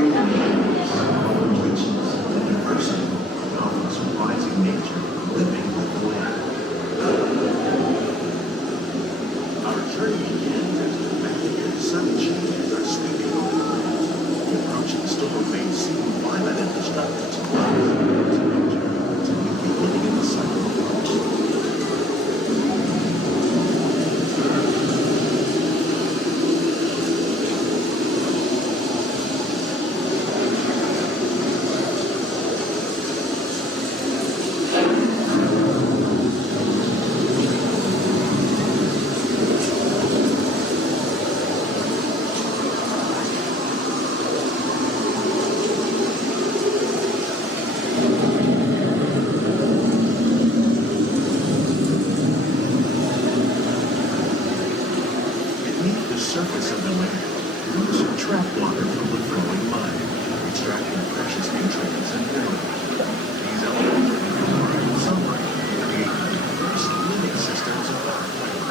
Which is the diversity and often surprising nature of living with the land. Our journey begins as dramatic and sudden changes are sweeping over the land. The approaching storm may seem violent and destructive to life, it's a new beginning in the cycle of life. Surface of the land, roots trap water from the flowing mud, extracting precious nutrients and minerals. These elements are ignored in sunlight, creating the first living systems of our planet.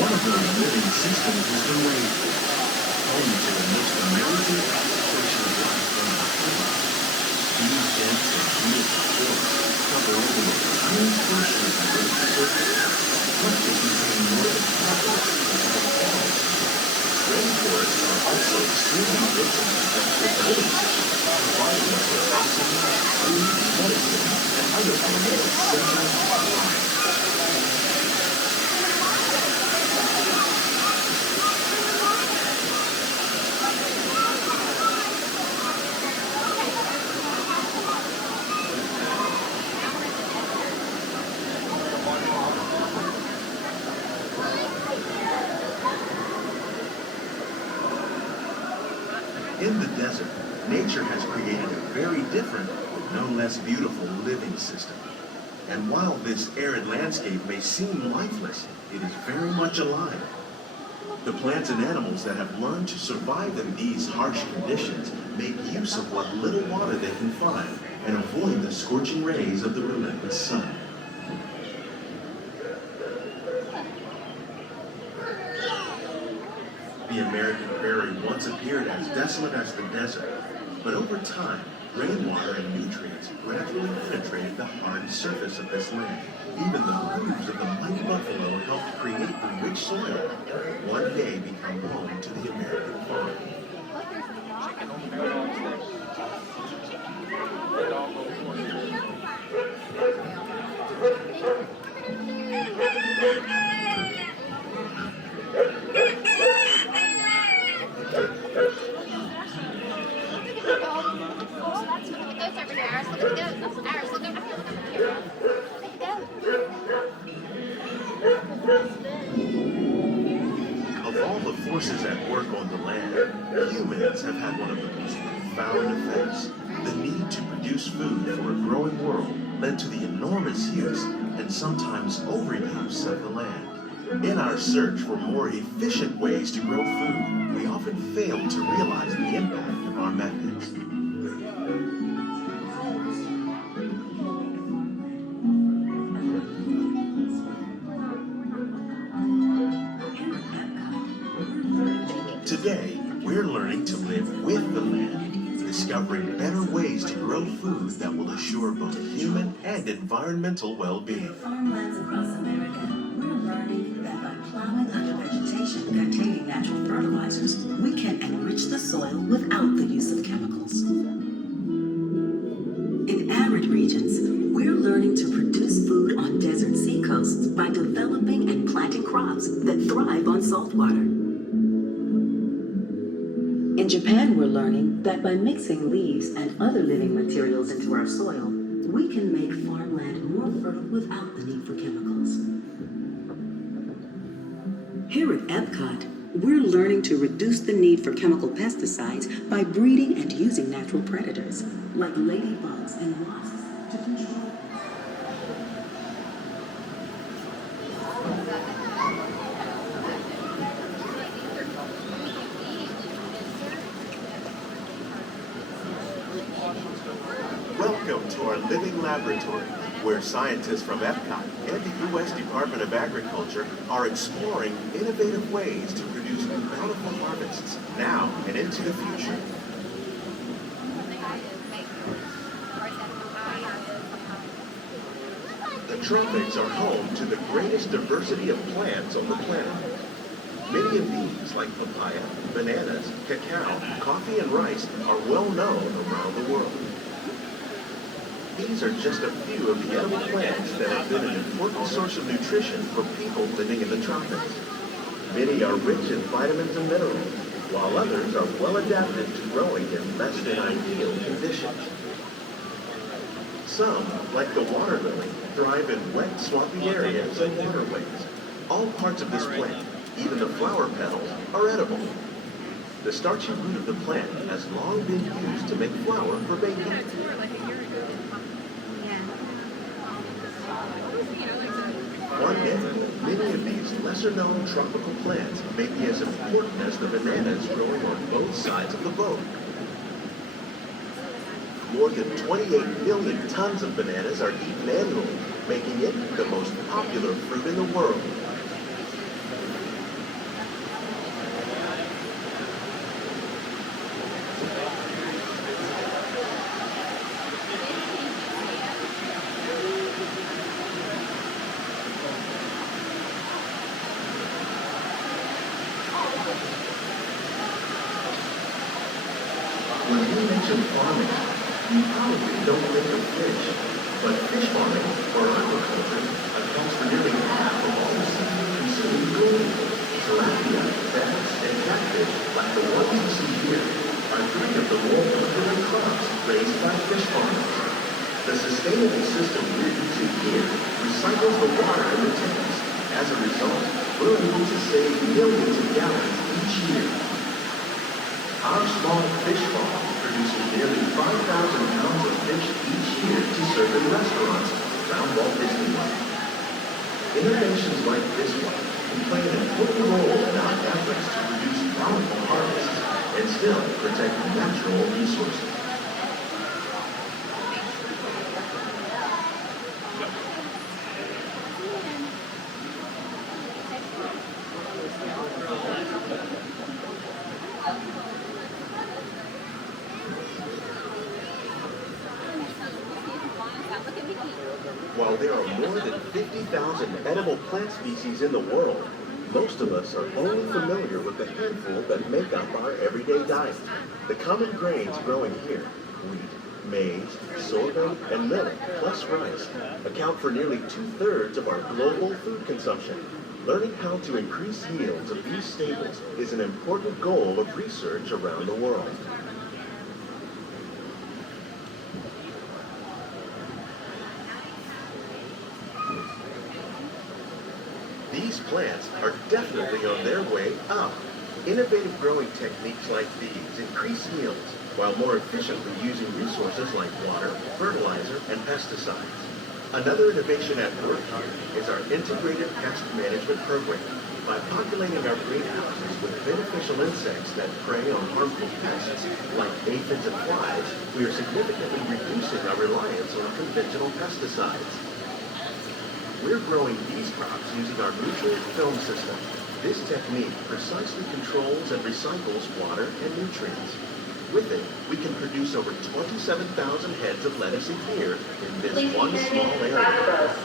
One of those living systems is the rainforest, home to the most amazing concentration of life on the planet. These dense and beautiful forests cover only a tiny portion of the Earth's surface, but they contain more than half of its total forest. Rainforests are also extremely rich in protected living systems, providing us with oxygen, food, medicine, and other elements essential for life. In the desert, nature has created a very different, no less beautiful living system. And while this arid landscape may seem lifeless, it is very much alive. The plants and animals that have learned to survive in these harsh conditions make use of what little water they can find and avoid the scorching rays of the relentless sun. The American prairie once appeared as desolate as the desert, but over time, rainwater and nutrients gradually penetrated the hard surface of this land. Even the hooves of the mighty buffalo helped create the rich soil that one day become home to the American farm. Of all the forces at work on the land, humans have had one of the most profound effects. The need to produce food for a growing world led to the enormous use and sometimes overuse of the land. In our search for more efficient ways to grow food, we often fail to realize the impact of our methods. Today, we're learning to live with the land, discovering better ways to grow food that will assure both human and environmental well-being. Farmlands across America, we're learning that by plowing under vegetation containing natural fertilizers, we can enrich the soil without the use of chemicals. In arid regions, we're learning to produce food on desert seacoasts by developing and planting crops that thrive on salt water. In Japan, we're learning that by mixing leaves and other living materials into our soil, we can make farmland more fertile without the need for chemicals. Here at Epcot, we're learning to reduce the need for chemical pesticides by breeding and using natural predators, like ladybugs and wasps, to control. to our living laboratory, where scientists from Epcot and the U.S. Department of Agriculture are exploring innovative ways to produce bountiful harvests now and into the future. The tropics are home to the greatest diversity of plants on the planet. Many of these, like papaya, bananas, cacao, coffee, and rice, are well known around the world. These are just a few of the edible plants that have been an important source of nutrition for people living in the tropics. Many are rich in vitamins and minerals, while others are well adapted to growing in less than ideal conditions. Some, like the water lily, thrive in wet, swampy areas and waterways. All parts of this plant, even the flower petals, are edible. The starchy root of the plant has long been used to make flour for baking. One day, many of these lesser-known tropical plants may be as important as the bananas growing on both sides of the boat. More than 28 million tons of bananas are eaten annually, making it the most popular fruit in the world. When you mention farming, you probably don't think of fish, but fish farming, or aquaculture, accounts for nearly half of all the seafood consumed globally. Tilapia, bass, and catfish, like the ones you see here, are three of the more popular crops raised by fish farmers. The sustainable system we're using here recycles the water in the tanks. As a result, we're able to save millions of gallons each year. Our small fish farm produces nearly 5,000 pounds of fish each year to serve in restaurants around Walt Disney World. Innovations like this one can play an important role in our efforts to produce bountiful harvests and still protect natural resources. While there are more than 50,000 edible plant species in the world, most of us are only familiar with the handful that make up our everyday diet. The common grains growing here, wheat, maize, sorghum, and millet, plus rice, account for nearly 2/3 of our global food consumption. Learning how to increase yields of these staples is an important goal of research around the world. These plants are definitely on their way up. Innovative growing techniques like these increase yields while more efficiently using resources like water, fertilizer, and pesticides. Another innovation at work here is our integrated pest management program. By populating our greenhouses with beneficial insects that prey on harmful pests like aphids and flies, we are significantly reducing our reliance on conventional pesticides. We're growing these crops using our nutrient film system. This technique precisely controls and recycles water and nutrients. With it, we can produce over 27,000 heads of lettuce a year in this one small area.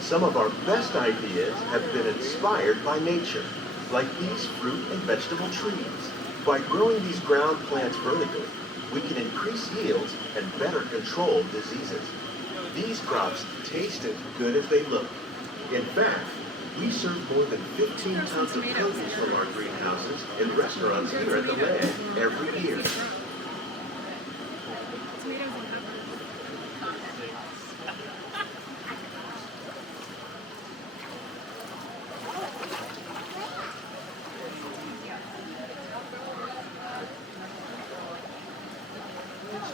Some of our best ideas have been inspired by nature, like these fruit and vegetable trees. By growing these ground plants vertically, we can increase yields and better control diseases. These crops taste as good as they look. In fact, we serve more than 15 tons of produce from our greenhouses in restaurants here at the land every year.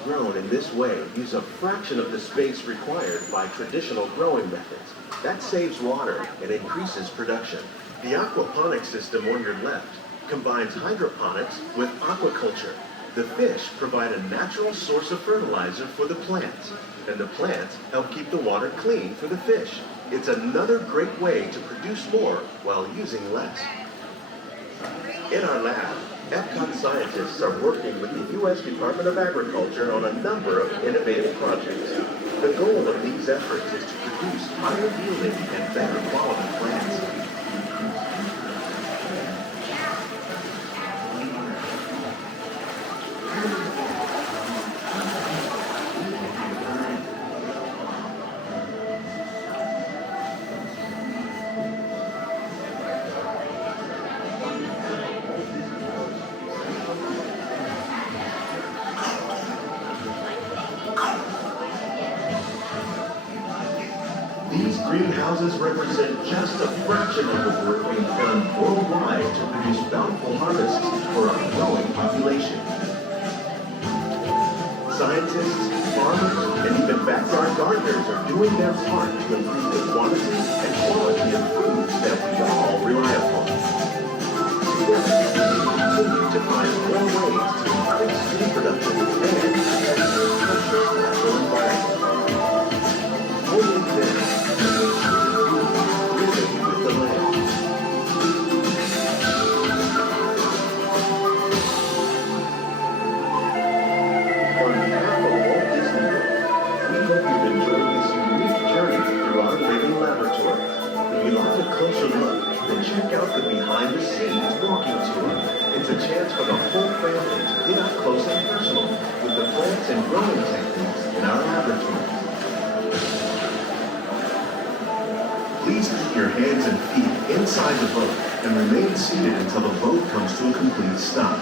grown in this way use a fraction of the space required by traditional growing methods. That saves water and increases production. The aquaponics system on your left combines hydroponics with aquaculture. The fish provide a natural source of fertilizer for the plants, and the plants help keep the water clean for the fish. It's another great way to produce more while using less. In our lab, Epcot scientists are working with the U.S. Department of Agriculture on a number of innovative projects. The goal of these efforts is to produce higher yielding and better quality plants. These greenhouses represent just a fraction of the work being done worldwide to produce bountiful harvests for our growing population. Scientists, farmers, and even backyard gardeners are doing their part to improve the quantity and quality of foods that we all rely upon. Together, we continue to find more ways to increase food production and protect our precious natural environment. Only then living with the land. On behalf of Walt Disney World, we hope you've enjoyed this unique journey through our living laboratory. If you'd like a closer look, then check out the behind-the-scenes walking tour. It's a chance for the whole family to get up close and personal with the plants and growing techniques in our laboratory. Please keep your hands and feet inside the boat and remain seated until the boat comes to a complete stop.